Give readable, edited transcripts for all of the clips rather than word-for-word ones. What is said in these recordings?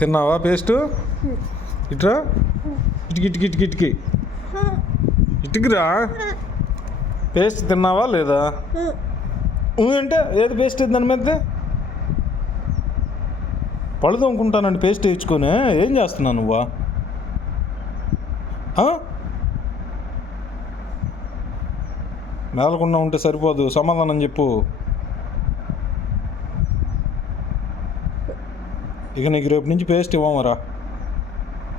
తిన్నావా పేస్టు? ఇట్రా, ఇటుకి ఇటుకిరా. పేస్ట్ తిన్నావా లేదా? అంటే ఏది పేస్ట్ దాని మీద? పళ్ళు తోముకుంటానండి పేస్ట్ వేయించుకొని. ఏం చేస్తున్నావు నువ్వా? మేలకుండా ఉంటే సరిపోదు, సమాధానం చెప్పు. ఇక నీకు రేపు నుంచి పేస్ట్ ఇవ్వమరా.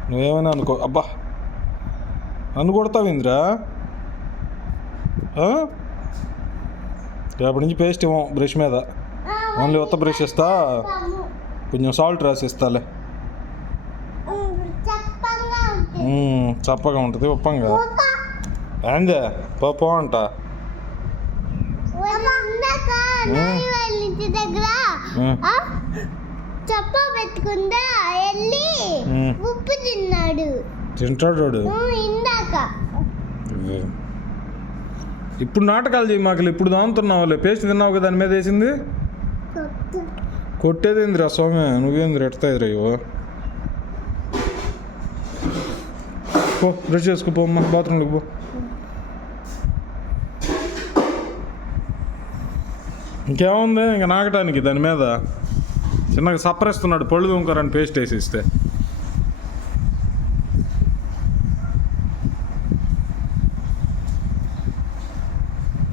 నువ్వేమైనా అనుకో. అబ్బా, నన్ను కొడతావిందిరా. రేపటి నుంచి పేస్ట్ ఇవ్వం బ్రష్ మీద. ఓన్లీ కొత్త బ్రష్ ఇస్తా, కొంచెం సాల్ట్ రాసి ఇస్తాలే. చప్పగా ఉంటుంది, ఉప్పంగా. ఏందే పప్పు అంట. చెప్ప పెట్టుకుందా వెళ్ళి ఉప్పు తింటాడు ఇందాక. ఇప్పుడు నాటకాలు చేయి మాకు. ఇప్పుడు దాముతున్నావులే. పేస్ట్ తిన్నావు కదా, దాని మీద వేసింది. కొట్టేదేందిరా స్వామి, నువ్వేంది ఎడతాయి రేవో. పో బ్రష్ చేసుకో, అమ్మ బాత్రూంలోకి పో. ఇంకేముంది ఇంకా నాకటానికి దాని మీద? చిన్నగా సప్పరిస్తున్నాడు పళ్ళు తోముకోరని పేస్ట్ వేసి ఇస్తే.